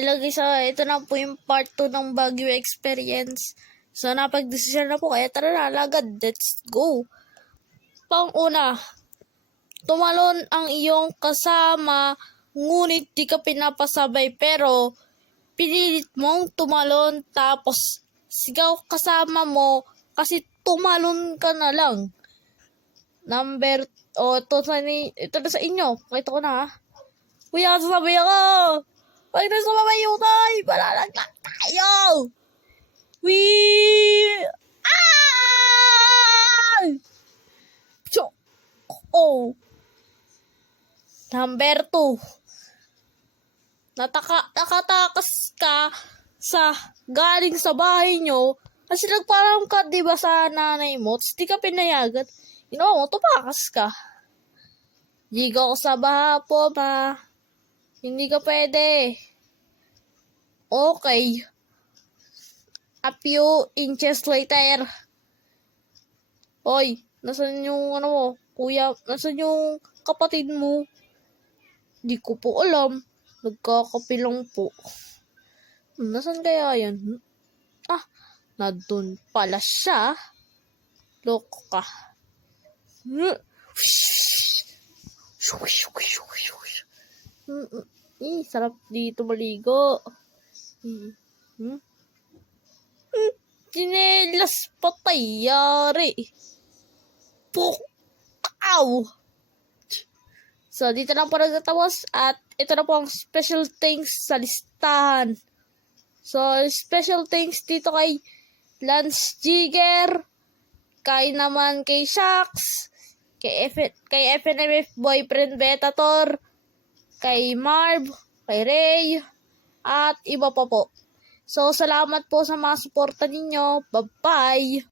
ilagay sa, ito na po yung part 2 ng Baguio experience. So, napag-decision na po, kaya tara na, alagad, let's go. Pang-una, tumalon ang iyong kasama, ngunit di ka pinapasabay, pero pinilit mong tumalon, tapos sigaw kasama mo, kasi tumalon ka na lang. Ito na sa inyo, pakita ko na ha. Kuya, sasabi ako! Pag nasumabay yung tayo, palalaglag tayo! Chok! Oh! Number 2. Nakatakas ka sa galing sa bahay nyo kasi nagparam ka, di ba, sa nanay mo, tapos di ka pinayagan. Mo, tumakas ka. Ligaw ko sa baha po, ma. Hindi ka pwede. Okay. A few inches later. Hoy, nasan yung mo? Kuya, nasan yung kapatid mo? Di ko po alam. Nagkakapilang po. Nasan kaya yan? Nandun pala siya. Loko ka. Sarap dito maligo. Chinelas patay, yari. Ow! So, dito lang po nagtatapos at ito na po ang special thanks sa listahan. So, special thanks dito kay Lance Jigger, kay Shocks, kay FNMF Boyfriend Betator, kay Marv, kay Ray, at iba pa po. So, salamat po sa mga suporta ninyo. Bye-bye!